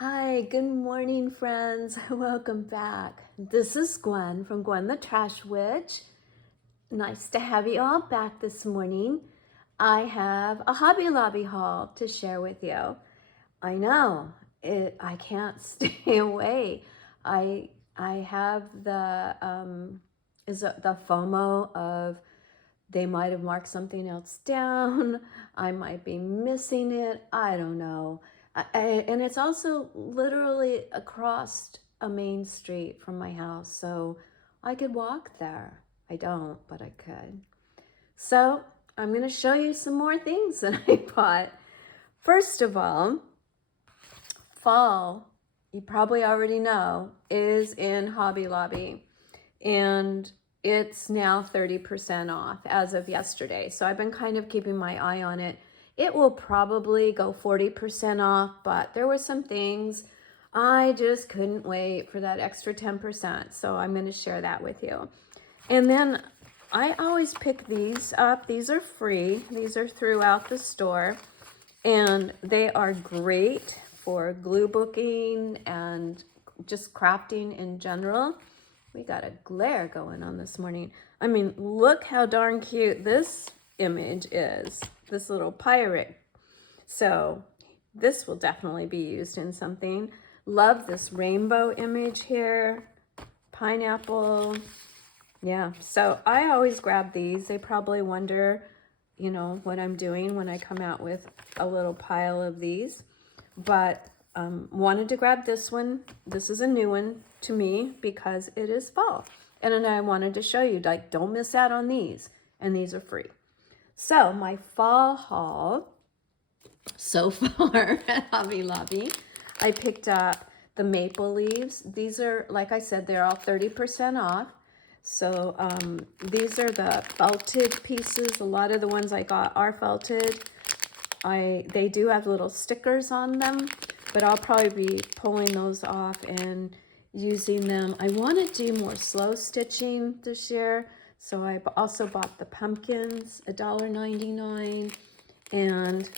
Hi, good morning, friends. Welcome back. This is Gwen from Gwen the Trash Witch. Nice to have you all back this morning. I have a Hobby Lobby haul to share with you. I know I can't stay away. I have the FOMO of they might have marked something else down. I might be missing it. I don't know. And it's also literally across a main street from my house. So I could walk there. I don't, but I could. So I'm going to show you some more things that I bought. First of all, fall, you probably already know, is in Hobby Lobby. And it's now 30% off as of yesterday. So I've been kind of keeping my eye on it. It will probably go 40% off, but there were some things I just couldn't wait for that extra 10%. So I'm going to share that with you. And then I always pick these up. These are free. These are throughout the store. And they are great for glue booking and just crafting in general. We got a glare going on this morning. I mean, look how darn cute this image is. This little pirate. So this will definitely be used in something. Love this rainbow image here. Pineapple. Yeah, so I always grab these. They probably wonder, what I'm doing when I come out with a little pile of these. But wanted to grab this one. This is a new one to me because it is fall. And then I wanted to show you, like, don't miss out on these. And these are free. So my fall haul so far at Hobby Lobby, I picked up the maple leaves. These are, like I said, they're all 30% off. So these are the felted pieces. A lot of the ones I got are felted. They do have little stickers on them, but I'll probably be pulling those off and using them. I want to do more slow stitching this year, so I also bought the pumpkins, $1.99, and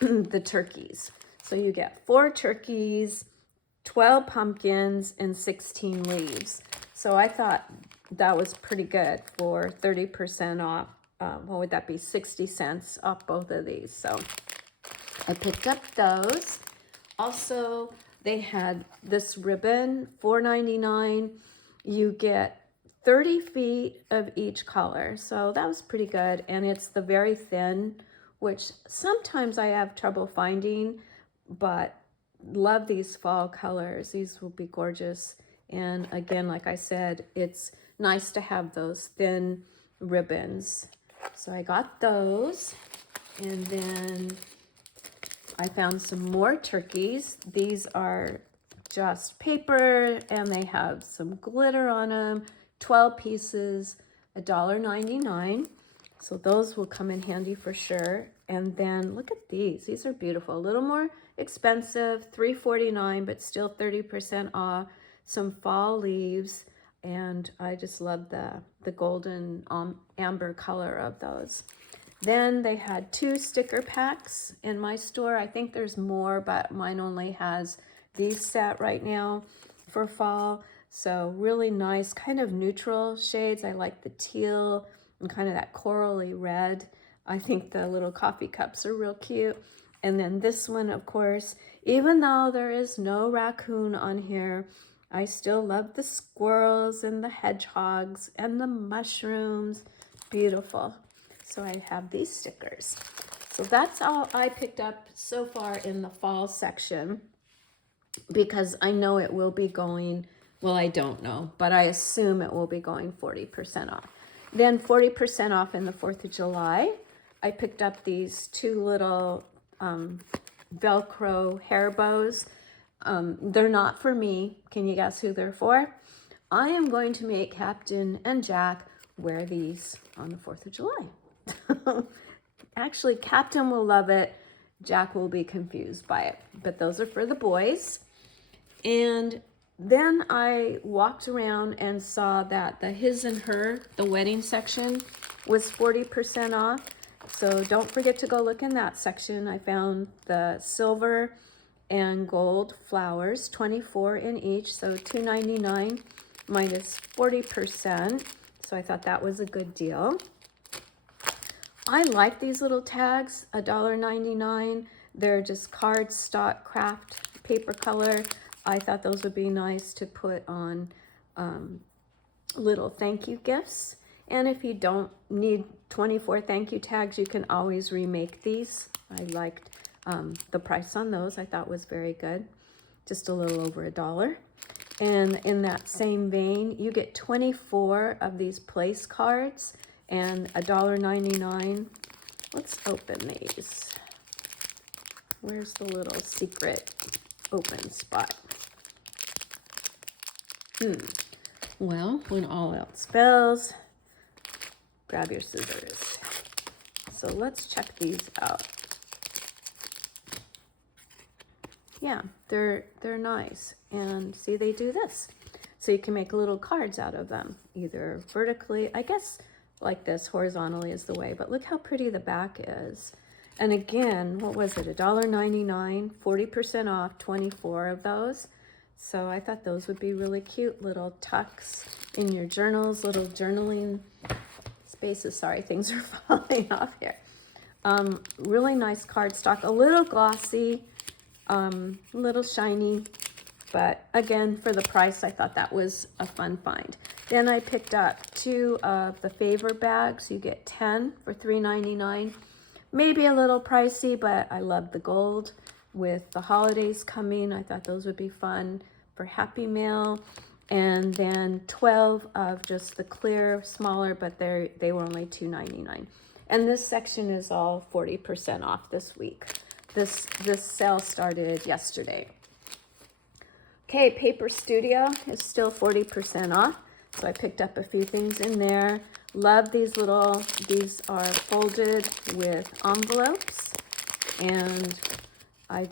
the turkeys. So you get 4 turkeys, 12 pumpkins, and 16 leaves. So I thought that was pretty good for 30% off. What would that be? 60 cents off both of these. So I picked up those. Also, they had this ribbon, $4.99. You get 30 feet of each color. So that was pretty good. And it's the very thin, which sometimes I have trouble finding, but love these fall colors. These will be gorgeous. And again, like I said, it's nice to have those thin ribbons. So I got those. And then I found some more turkeys. These are just paper and they have some glitter on them. 12 pieces, $1.99. So those will come in handy for sure. And then look at these. These are beautiful. A little more expensive, $3.49, but still 30% off. Some fall leaves. And I just love the golden amber color of those. Then they had 2 sticker packs in my store. I think there's more, but mine only has these set right now for fall. So really nice, kind of neutral shades. I like the teal and kind of that corally red. I think the little coffee cups are real cute. And then this one, of course, even though there is no raccoon on here, I still love the squirrels and the hedgehogs and the mushrooms. Beautiful. So I have these stickers. So that's all I picked up so far in the fall section because I know it will be going, well, I don't know, but I assume it will be going 40% off. Then 40% off in the 4th of July. I picked up these 2 little Velcro hair bows. They're not for me. Can you guess who they're for? I am going to make Captain and Jack wear these on the 4th of July. Actually, Captain will love it. Jack will be confused by it. But those are for the boys. And then I walked around and saw that the his and her, the wedding section, was 40% off. So don't forget to go look in that section. I found the silver and gold flowers, 24 in each, so $2.99 minus 40%. So I thought that was a good deal. I like these little tags, $1.99. They're just cardstock craft paper color. I thought those would be nice to put on little thank you gifts. And if you don't need 24 thank you tags, you can always remake these. I liked the price on those. I thought was very good. Just a little over $1. And in that same vein, you get 24 of these place cards and $1.99. Let's open these. Where's the little secret open spot? Well, when all else fails, grab your scissors. So let's check these out. Yeah, they're nice. And see, they do this. So you can make little cards out of them, either vertically, I guess like this, horizontally is the way, but look how pretty the back is. And again, what was it, $1.99, 40% off, 24 of those. So I thought those would be really cute little tucks in your journals, little journaling spaces. Sorry, things are falling off here. Really nice cardstock, a little glossy, a little shiny, but again, for the price, I thought that was a fun find. Then I picked up 2 of the Favor bags. You get 10 for $3.99. Maybe a little pricey, but I love the gold. With the holidays coming, I thought those would be fun for Happy Mail. And then 12 of just the clear, smaller, but they were only $2.99. And this section is all 40% off this week. This sale started yesterday. Okay, Paper Studio is still 40% off. So I picked up a few things in there. Love these these are folded with envelopes. And I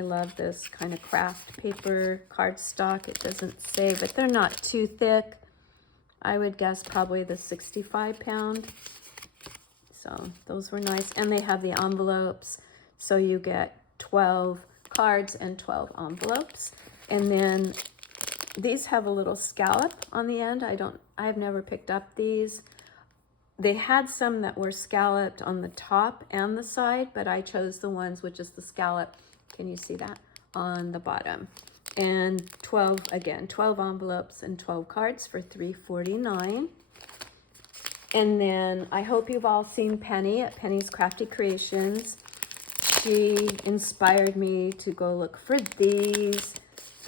love this kind of craft paper cardstock. It doesn't say, but they're not too thick. I would guess probably the 65-pound. So those were nice. And they have the envelopes. So you get 12 cards and 12 envelopes. And then these have a little scallop on the end. I've never picked up these. They had some that were scalloped on the top and the side, but I chose the ones which is the scallop. Can you see that? On the bottom. And 12 envelopes and 12 cards for $3.49. And then I hope you've all seen Penny at Penny's Crafty Creations. She inspired me to go look for these.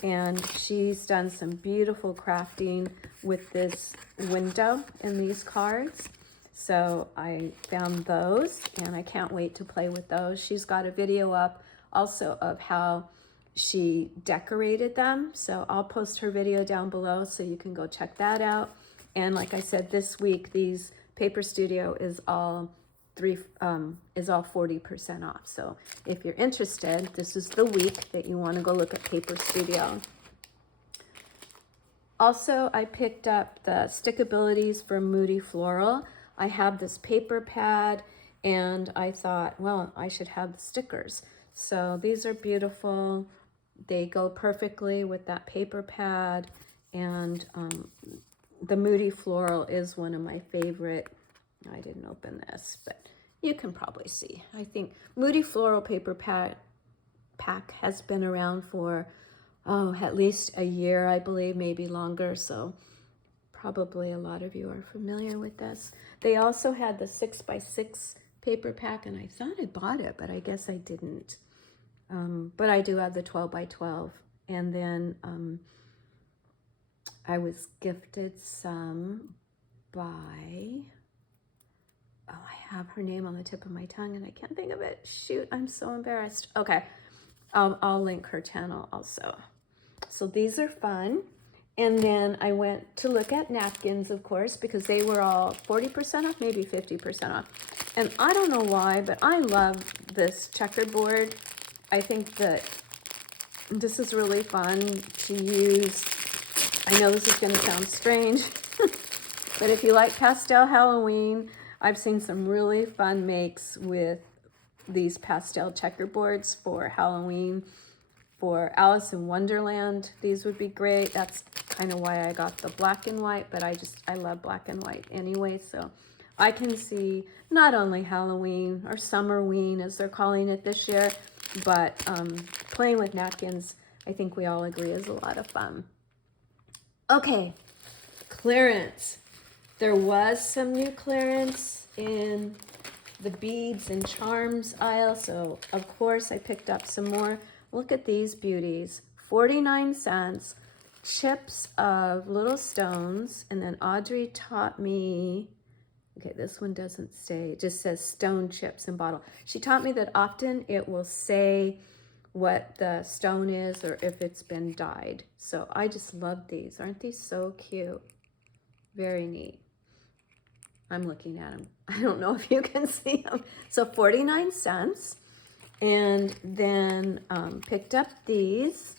And she's done some beautiful crafting with this window in these cards. So I found those and I can't wait to play with those. She's got a video up also of how she decorated them. So I'll post her video down below so you can go check that out. And like I said, this week, these Paper Studio is all 40% off. So if you're interested, this is the week that you want to go look at Paper Studio. Also, I picked up the Stickabilities from Moody Floral. I have this paper pad and I thought, well, I should have the stickers. So these are beautiful. They go perfectly with that paper pad. And the Moody Floral is one of my favorite. I didn't open this, but you can probably see. I think Moody Floral paper pack has been around for, at least a year, I believe, maybe longer. So probably a lot of you are familiar with this. They also had the 6x6 paper pack, and I thought I bought it, but I guess I didn't. But I do have the 12x12. And then I was gifted some by... Oh, I have her name on the tip of my tongue and I can't think of it. Shoot, I'm so embarrassed. Okay, I'll link her channel also. So these are fun. And then I went to look at napkins, of course, because they were all 40% off, maybe 50% off. And I don't know why, but I love this checkerboard. I think that this is really fun to use. I know this is going to sound strange, but if you like pastel Halloween, I've seen some really fun makes with these pastel checkerboards for Halloween. for Alice in Wonderland. These would be great. That's kind of why I got the black and white, but I love black and white anyway. So I can see not only Halloween or Summerween as they're calling it this year, but playing with napkins, I think we all agree is a lot of fun. Okay, clearance. There was some new clearance in the beads and charms aisle, so of course I picked up some more. Look at these beauties, 49 cents, chips of little stones, and then Audrey taught me, okay, this one doesn't say, it just says stone chips in bottle. She taught me that often it will say what the stone is or if it's been dyed. So I just love these. Aren't these so cute? Very neat. I'm looking at them. I don't know if you can see them. So 49 cents. And then picked up these.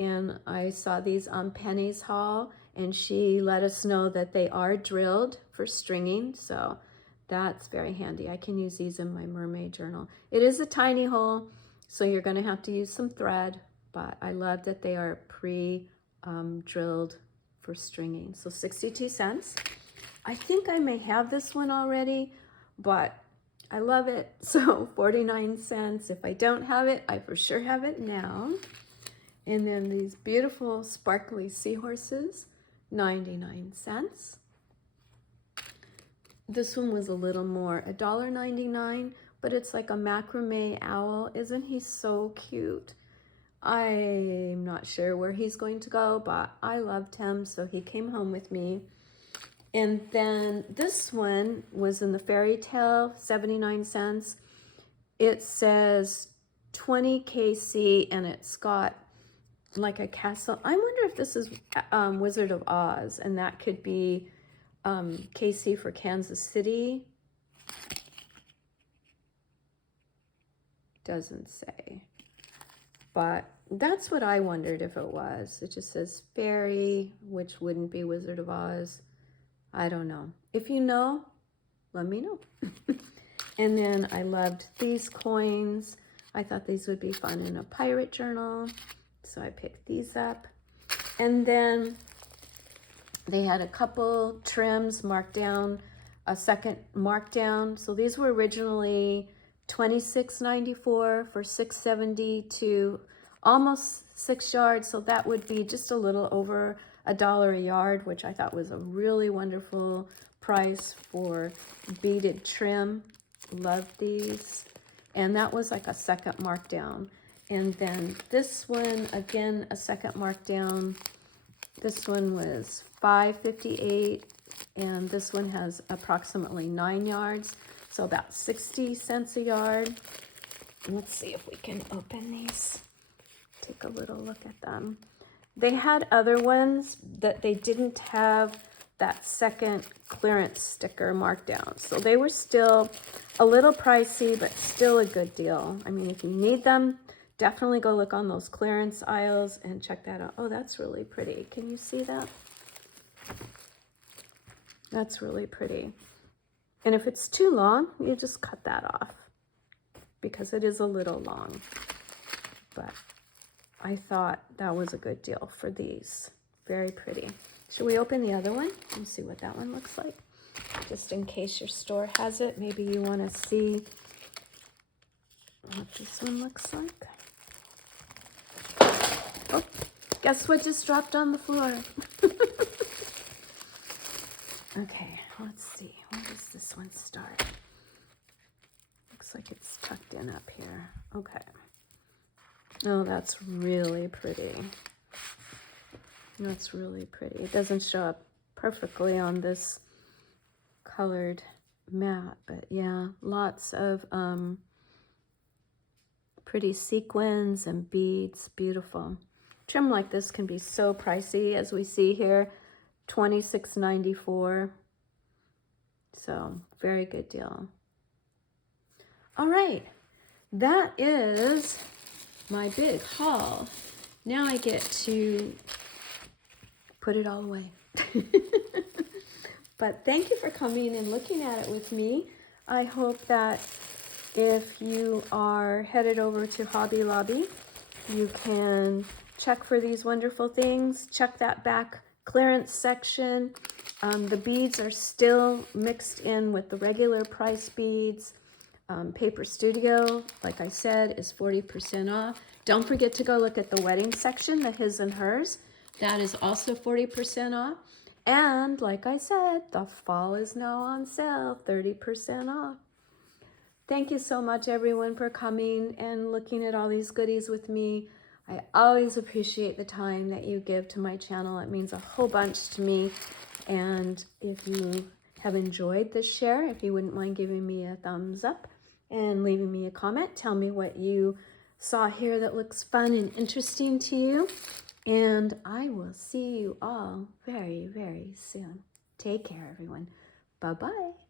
And I saw these on Penny's haul. And she let us know that they are drilled for stringing. So that's very handy. I can use these in my mermaid journal. It is a tiny hole, so you're going to have to use some thread. But I love that they are pre-drilled for stringing. So 62 cents. I think I may have this one already, but I love it. So 49 cents. If I don't have it, I for sure have it now. And then these beautiful sparkly seahorses, 99 cents. This one was a little more, $1.99, but it's like a macrame owl. Isn't he so cute? I'm not sure where he's going to go, but I loved him, so he came home with me. And then this one was in the fairy tale, 79 cents. It says 20 KC, and it's got like a castle. I wonder if this is Wizard of Oz, and that could be KC for Kansas City. Doesn't say. But that's what I wondered if it was. It just says fairy, which wouldn't be Wizard of Oz. I don't know. If you know, let me know. And then I loved these coins. I thought these would be fun in a pirate journal. So I picked these up. And then they had a couple trims marked down, a second markdown. So these were originally $26.94 for 670 to almost 6 yards. So that would be just a little over $1 a yard, which I thought was a really wonderful price for beaded trim. Love these. And that was like a second markdown. And then this one, again, a second markdown. This one was $5.58, and this one has approximately 9 yards, so about 60 cents a yard. Let's see if we can open these. Take a little look at them. They had other ones that they didn't have that second clearance sticker marked down. So they were still a little pricey, but still a good deal. I mean, if you need them, definitely go look on those clearance aisles and check that out. Oh, that's really pretty. Can you see that? That's really pretty. And if it's too long, you just cut that off because it is a little long. But I thought that was a good deal for these. Very pretty. Should we open the other one and see what that one looks like? Just in case your store has it. Maybe you want to see what this one looks like. Oh, guess what just dropped on the floor? Okay, let's see. Where does this one start? Looks like it's tucked in up here. Okay. Oh, that's really pretty. That's really pretty. It doesn't show up perfectly on this colored mat, but yeah, lots of pretty sequins and beads. Beautiful. Trim like this can be so pricey, as we see here, $26.94. So very good deal. All right, that is my big haul. Now I get to put it all away. But thank you for coming and looking at it with me. I hope that if you are headed over to Hobby Lobby You can check for these wonderful things. Check that back clearance section. The beads are still mixed in with the regular price beads. Paper Studio, like I said, is 40% off. Don't forget to go look at the wedding section, the his and hers. That is also 40% off. And like I said, the fall is now on sale, 30% off. Thank you so much, everyone, for coming and looking at all these goodies with me. I always appreciate the time that you give to my channel. It means a whole bunch to me. And if you have enjoyed this share, if you wouldn't mind giving me a thumbs up and leaving me a comment, tell me what you saw here that looks fun and interesting to you. And I will see you all very, very soon. Take care, everyone. Bye-bye.